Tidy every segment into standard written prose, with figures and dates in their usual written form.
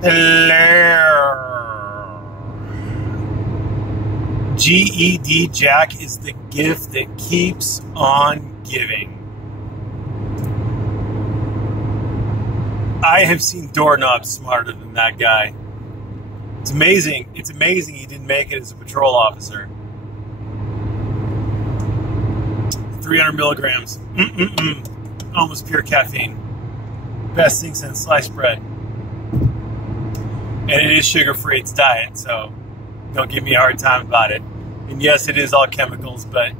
Hello. GED, Jack, is the gift that keeps on giving. I have seen doorknobs smarter than that guy. It's amazing. It's amazing he didn't make it as a patrol officer. 300 milligrams. Almost pure caffeine. Best thing since sliced bread. And it is sugar-free. It's diet, so don't give me a hard time about it. And yes, it is all chemicals, but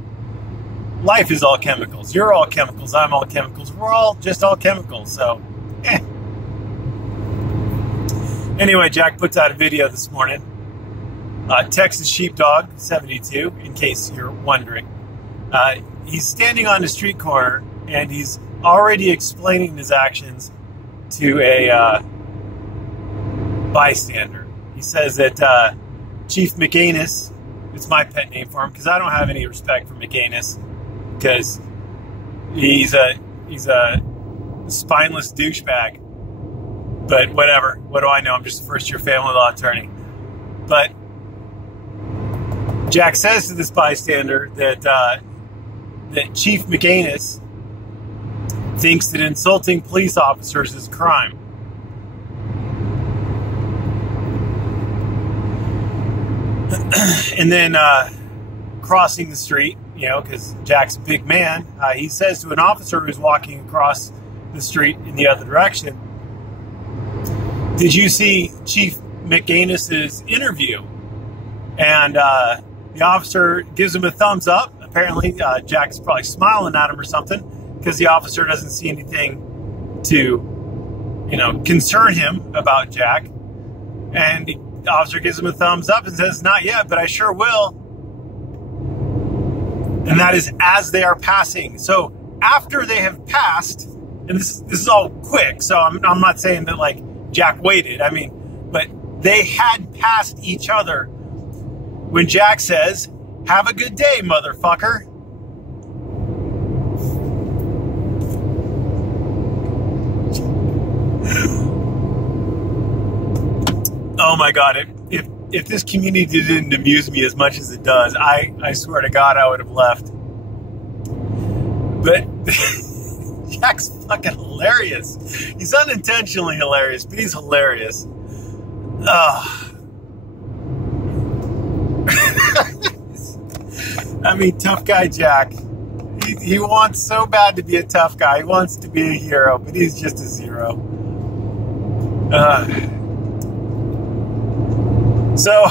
life is all chemicals. You're all chemicals. I'm all chemicals. We're all just all chemicals, so Anyway, Jack puts out a video this morning. Texas Sheepdog 72, in case you're wondering. He's standing on the street corner, and he's already explaining his actions to a bystander. He says that Chief McAnus, it's my pet name for him because I don't have any respect for McAnus because he's a spineless douchebag. But whatever. What do I know? I'm just a first-year family law attorney. But Jack says to this bystander that that Chief McAnus thinks that insulting police officers is a crime. And then crossing the street, because Jack's a big man, he says to an officer who's walking across the street in the other direction, "Did you see Chief McAnus's interview?" And the officer gives him a thumbs up. Apparently, Jack's probably smiling at him or something because the officer doesn't see anything to, concern him about Jack. And the officer gives him a thumbs up and says, "Not yet, but I sure will." And that is as they are passing. So after they have passed, and this is all quick, so I'm not saying that like Jack waited. But they had passed each other when Jack says, "Have a good day, motherfucker." Oh my God, if this community didn't amuse me as much as it does, I swear to God I would have left. But Jack's fucking hilarious. He's unintentionally hilarious, but he's hilarious. Tough guy Jack. He wants so bad to be a tough guy. He wants to be a hero, but he's just a zero. So,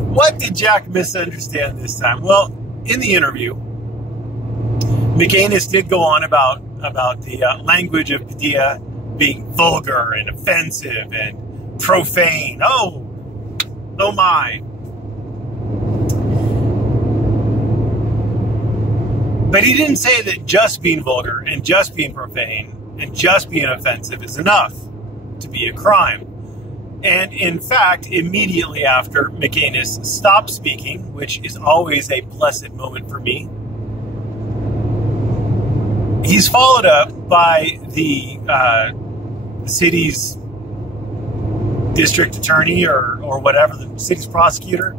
what did Jack misunderstand this time? Well, in the interview, McAnus did go on about the language of Padilla being vulgar and offensive and profane. Oh my. But he didn't say that just being vulgar and just being profane and just being offensive is enough to be a crime. And in fact, immediately after McAnus stopped speaking, which is always a blessed moment for me, he's followed up by the city's district attorney or whatever, the city's prosecutor,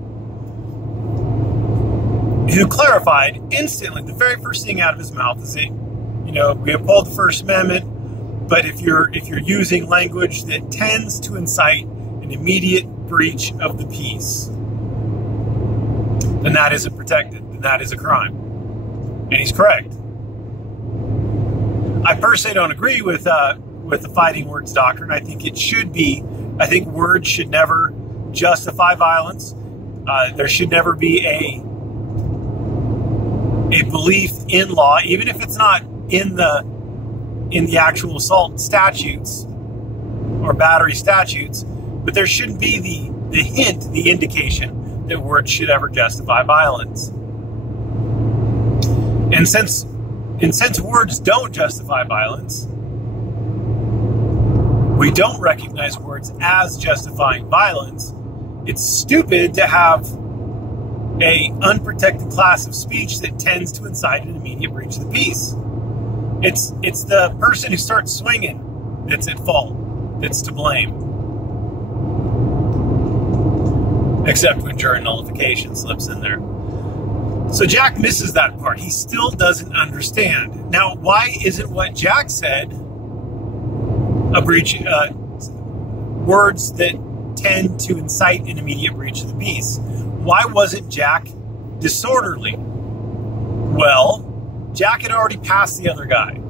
who clarified instantly, the very first thing out of his mouth is that, we uphold the First Amendment, but if you're using language that tends to incite an immediate breach of the peace, then that isn't protected, then that is a crime. And he's correct. I personally don't agree with the fighting words doctrine. I think words should never justify violence. There should never be a belief in law, even if it's not in the actual assault statutes or battery statutes, but there shouldn't be the hint, the indication that words should ever justify violence. And since words don't justify violence, we don't recognize words as justifying violence. It's stupid to have a unprotected class of speech that tends to incite an immediate breach of the peace. It's the person who starts swinging that's at fault, that's to blame. Except when jury nullification slips in there. So Jack misses that part. He still doesn't understand. Now, why isn't what Jack said a breach, words that tend to incite an immediate breach of the peace? Why wasn't Jack disorderly? Well, Jack had already passed the other guy.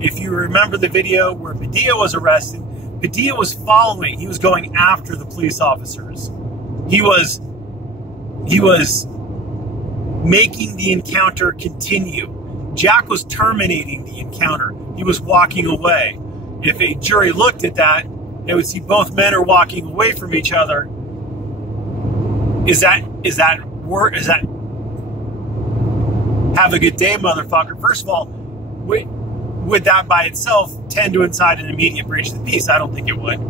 If you remember the video where Padilla was arrested, Padilla was following. He was going after the police officers. He was making the encounter continue. Jack was terminating the encounter. He was walking away. If a jury looked at that, they would see both men are walking away from each other. Is that have a good day, motherfucker? First of all, would that by itself tend to incite an immediate breach of the peace? I don't think it would.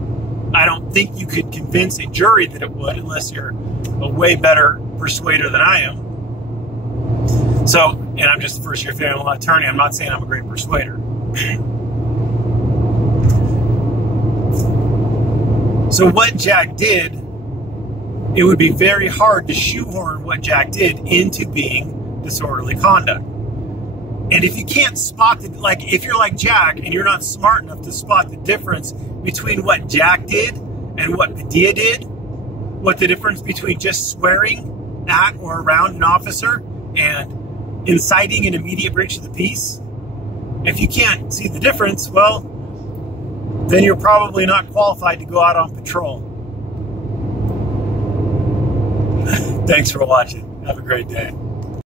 I don't think you could convince a jury that it would unless you're a way better persuader than I am. So, and I'm just a first-year family law attorney. I'm not saying I'm a great persuader. So what Jack did, it would be very hard to shoehorn what Jack did into being disorderly conduct. And if you can't spot the, like, if you're like Jack and you're not smart enough to spot the difference between what Jack did and what Padilla did, what the difference between just swearing at or around an officer and inciting an immediate breach of the peace, if you can't see the difference, well, then you're probably not qualified to go out on patrol. Thanks for watching. Have a great day.